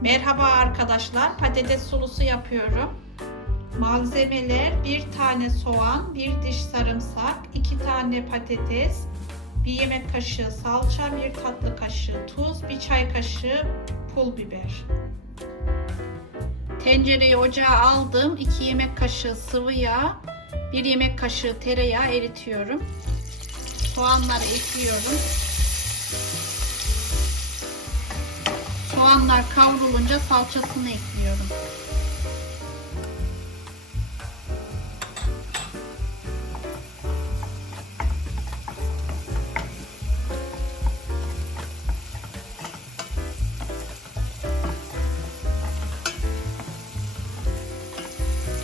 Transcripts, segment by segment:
Merhaba arkadaşlar, patates sulusu yapıyorum. Malzemeler bir tane soğan, bir diş sarımsak, iki tane patates, bir yemek kaşığı salça, bir tatlı kaşığı tuz, bir çay kaşığı pul biber. Tencereyi ocağa aldım. 2 yemek kaşığı sıvı yağ, 1 yemek kaşığı tereyağı eritiyorum. Soğanları ekliyorum. Soğanlar kavrulunca salçasını ekliyorum.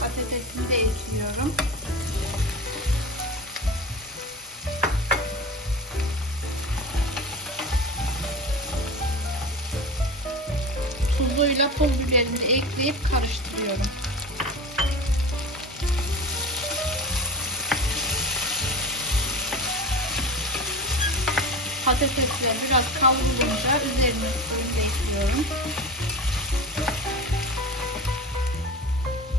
Patatesini de ekliyorum. Tuzuyla pul biberini ekleyip karıştırıyorum. Patatesler biraz kavrulunca üzerine suyunu ekliyorum.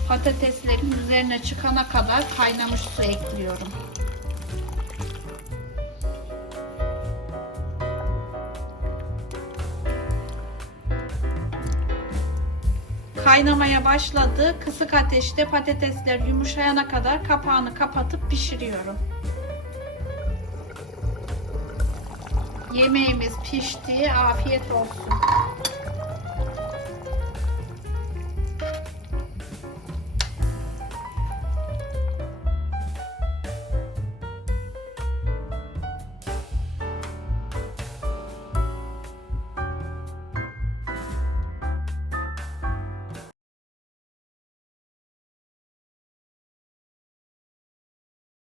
Patateslerin üzerine çıkana kadar kaynamış su ekliyorum. Kaynamaya başladı. Kısık ateşte patatesler yumuşayana kadar kapağını kapatıp pişiriyorum. Yemeğimiz pişti. Afiyet olsun.